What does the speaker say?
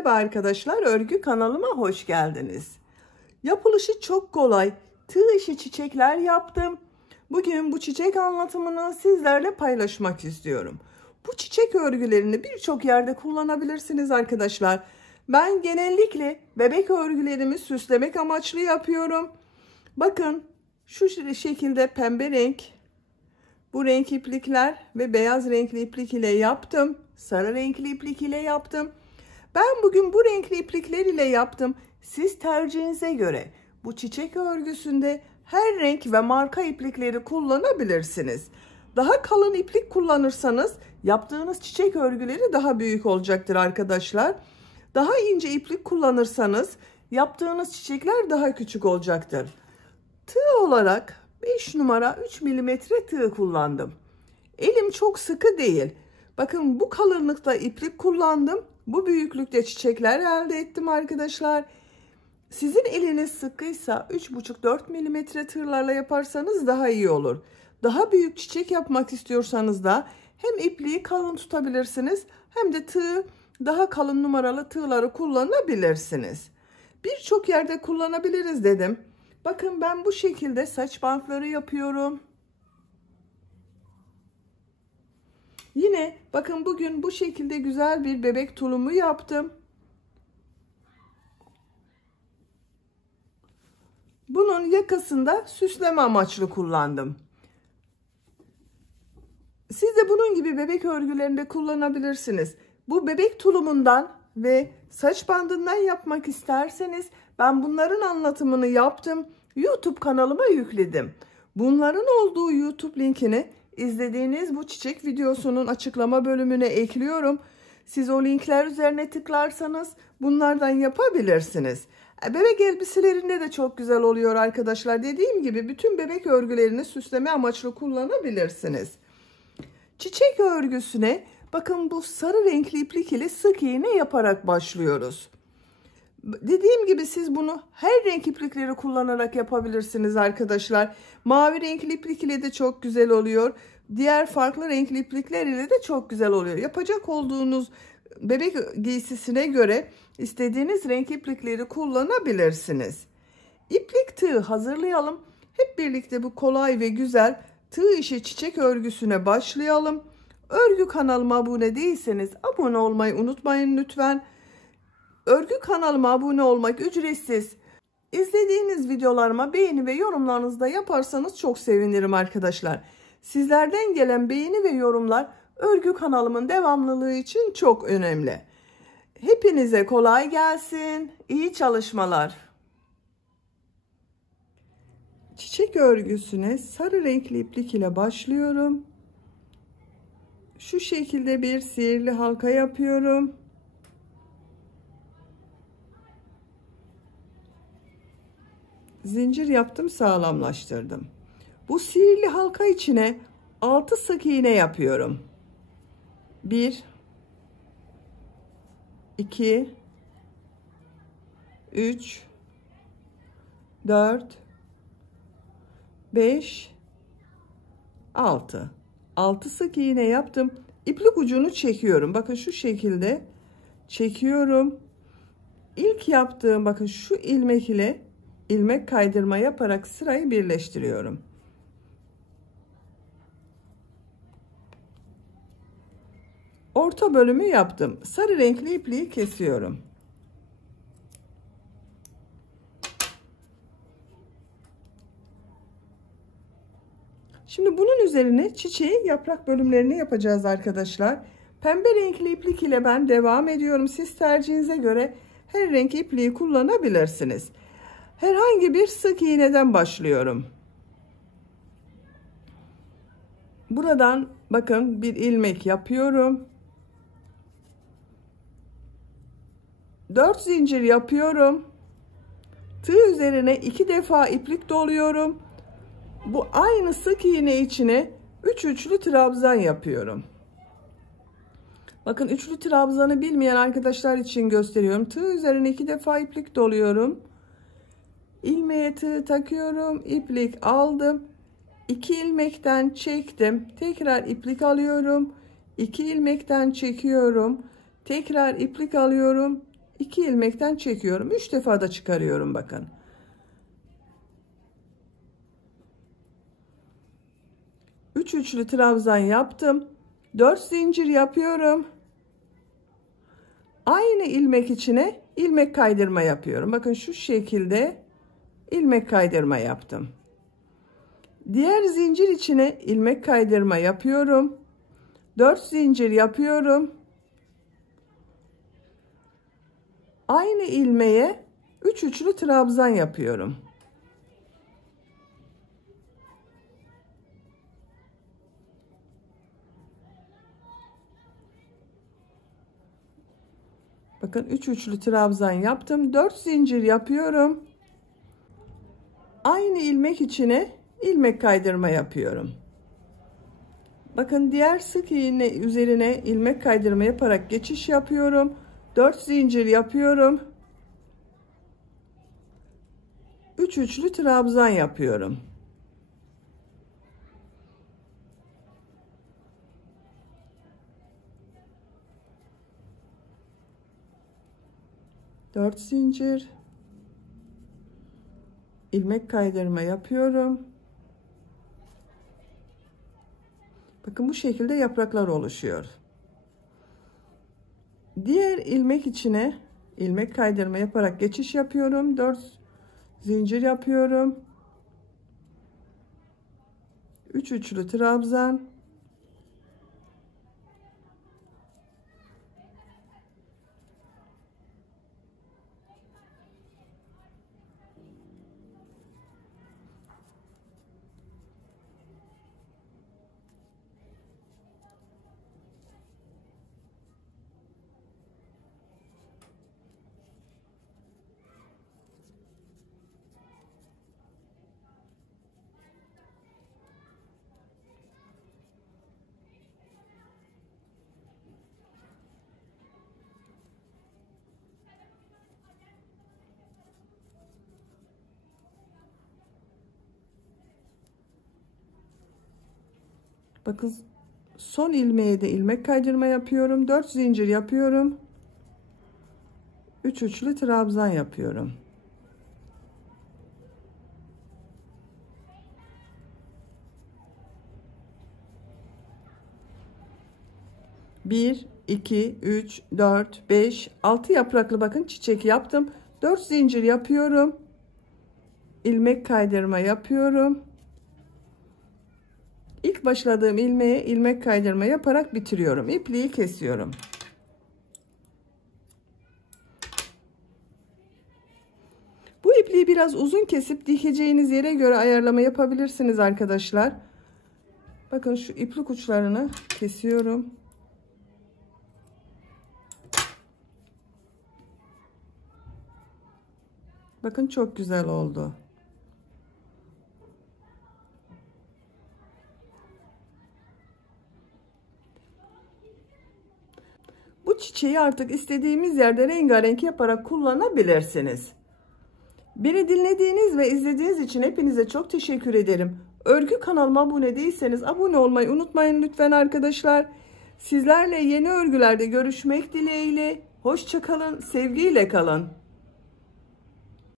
Merhaba arkadaşlar, örgü kanalıma hoş geldiniz. Yapılışı çok kolay, tığ işi çiçekler yaptım. Bugün bu çiçek anlatımını sizlerle paylaşmak istiyorum. Bu çiçek örgülerini birçok yerde kullanabilirsiniz arkadaşlar. Ben genellikle bebek örgülerimi süslemek amaçlı yapıyorum. Bakın şu şekilde pembe renk, bu renk iplikler ve beyaz renkli iplik ile yaptım. Sarı renkli iplik ile yaptım. Ben bugün bu renkli iplikler ile yaptım. Siz tercihinize göre bu çiçek örgüsünde her renk ve marka iplikleri kullanabilirsiniz. Daha kalın iplik kullanırsanız yaptığınız çiçek örgüleri daha büyük olacaktır arkadaşlar. Daha ince iplik kullanırsanız yaptığınız çiçekler daha küçük olacaktır. Tığ olarak 5 numara 3 milimetre tığ kullandım. Elim çok sıkı değil. Bakın bu kalınlıkta iplik kullandım. Bu büyüklükte çiçekler elde ettim arkadaşlar. Sizin eliniz sıkıysa 3,5-4 milimetre tığlarla yaparsanız daha iyi olur. Daha büyük çiçek yapmak istiyorsanız da hem ipliği kalın tutabilirsiniz hem de tığ daha kalın numaralı tığları kullanabilirsiniz. Birçok yerde kullanabiliriz dedim. Bakın ben bu şekilde saç bantları yapıyorum. Yine bakın bugün bu şekilde güzel bir bebek tulumu yaptım. Bunun yakasında süsleme amaçlı kullandım. Siz de bunun gibi bebek örgülerinde kullanabilirsiniz. Bu bebek tulumundan ve saç bandından yapmak isterseniz ben bunların anlatımını yaptım. YouTube kanalıma yükledim. Bunların olduğu YouTube linkini izlediğiniz bu çiçek videosunun açıklama bölümüne ekliyorum. Siz o linkler üzerine tıklarsanız bunlardan yapabilirsiniz. Bebek elbiselerinde de çok güzel oluyor arkadaşlar. Dediğim gibi bütün bebek örgülerini süsleme amaçlı kullanabilirsiniz. Çiçek örgüsüne bakın bu sarı renkli iplik ile sık iğne yaparak başlıyoruz. Dediğim gibi siz bunu her renk iplikleri kullanarak yapabilirsiniz arkadaşlar. Mavi renkli iplik ile de çok güzel oluyor. Diğer farklı renkli iplikler ile de çok güzel oluyor. Yapacak olduğunuz bebek giysisine göre istediğiniz renk iplikleri kullanabilirsiniz. İplik tığ hazırlayalım. Hep birlikte bu kolay ve güzel tığ işi çiçek örgüsüne başlayalım. Örgü kanalıma abone değilseniz abone olmayı unutmayın lütfen. Örgü kanalıma abone olmak ücretsiz. İzlediğiniz videolarıma beğeni ve yorumlarınızı da yaparsanız çok sevinirim arkadaşlar. Sizlerden gelen beğeni ve yorumlar örgü kanalımın devamlılığı için çok önemli. Hepinize kolay gelsin. İyi çalışmalar. Çiçek örgüsüne sarı renkli iplik ile başlıyorum. Şu şekilde bir sihirli halka yapıyorum. Zincir yaptım, sağlamlaştırdım. Bu sihirli halka içine 6 sık iğne yapıyorum. 1 2 3 4 5 6 sık iğne yaptım. İplik ucunu çekiyorum. Bakın şu şekilde çekiyorum. İlk yaptığım bakın şu ilmek ile ilmek kaydırma yaparak sırayı birleştiriyorum. Orta bölümü yaptım. Sarı renkli ipliği kesiyorum. Şimdi bunun üzerine çiçeğin yaprak bölümlerini yapacağız arkadaşlar. Pembe renkli iplik ile ben devam ediyorum. Siz tercihinize göre her renk ipliği kullanabilirsiniz. Herhangi bir sık iğneden başlıyorum. Buradan bakın bir ilmek yapıyorum. 4 zincir yapıyorum. Tığ üzerine 2 defa iplik doluyorum. Bu aynı sık iğne içine 3 üçlü trabzan yapıyorum. Bakın üçlü trabzanı bilmeyen arkadaşlar için gösteriyorum. Tığ üzerine 2 defa iplik doluyorum. İlmeğe tığ takıyorum. İplik aldım. 2 ilmekten çektim. Tekrar iplik alıyorum. 2 ilmekten çekiyorum. Tekrar iplik alıyorum. 2 ilmekten çekiyorum. 3 defa da çıkarıyorum bakın. Üç üçlü trabzan yaptım. 4 zincir yapıyorum. Aynı ilmek içine ilmek kaydırma yapıyorum. Bakın şu şekilde ilmek kaydırma yaptım. Diğer zincir içine ilmek kaydırma yapıyorum. 4 zincir yapıyorum. Aynı ilmeğe 3 üçlü trabzan yapıyorum. Bakın 3 üçlü trabzan yaptım. 4 zincir yapıyorum. Aynı ilmek içine ilmek kaydırma yapıyorum. Bakın diğer sık iğne üzerine ilmek kaydırma yaparak geçiş yapıyorum. 4 zincir yapıyorum. 3 üçlü trabzan yapıyorum. Dört zincir, ilmek kaydırma yapıyorum. Bakın bu şekilde yapraklar oluşuyor. Diğer ilmek içine ilmek kaydırma yaparak geçiş yapıyorum. 4 zincir yapıyorum. 3 üçlü trabzan. Bakın son ilmeğe de ilmek kaydırma yapıyorum. 4 zincir yapıyorum. 3 üçlü trabzan yapıyorum. Bir, 2, 3, 4, 5, 6 yapraklı bakın çiçek yaptım. 4 zincir yapıyorum. İlmek kaydırma yapıyorum. İlk başladığım ilmeğe ilmek kaydırma yaparak bitiriyorum. İpliği kesiyorum. Bu ipliği biraz uzun kesip dikeceğiniz yere göre ayarlama yapabilirsiniz arkadaşlar. Bakın şu iplik uçlarını kesiyorum. Bakın çok güzel oldu. Bu çiçeği artık istediğimiz yerde rengarenk yaparak kullanabilirsiniz. Beni dinlediğiniz ve izlediğiniz için hepinize çok teşekkür ederim. Örgü kanalıma abone değilseniz abone olmayı unutmayın lütfen arkadaşlar. Sizlerle yeni örgülerde görüşmek dileğiyle. Hoşça kalın, sevgiyle kalın.